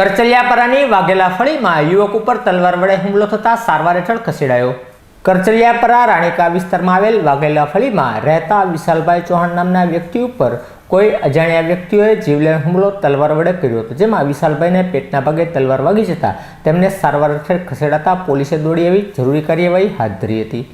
કરચલિયાપરાની વાઘેલા ફળીમાં યુવક ઉપર તલવાર વડે હુમલો થતા સારવાર હેઠળ ખસેડાયો। કરચલિયાપરા રાણીકા વિસ્તારમાં આવેલ વાઘેલા ફળીમાં રહેતા વિશાલભાઈ ચૌહાણ નામના વ્યક્તિ ઉપર કોઈ અજાણ્યા વ્યક્તિઓએ જીવલેણ હુમલો તલવાર વડે કર્યો હતો, જેમાં વિશાલભાઈને પેટના ભાગે તલવાર વાગી જતા તેમને સારવાર હેઠળ ખસેડાતા પોલીસે દોડી આવી જરૂરી કાર્યવાહી હાથ ધરી હતી।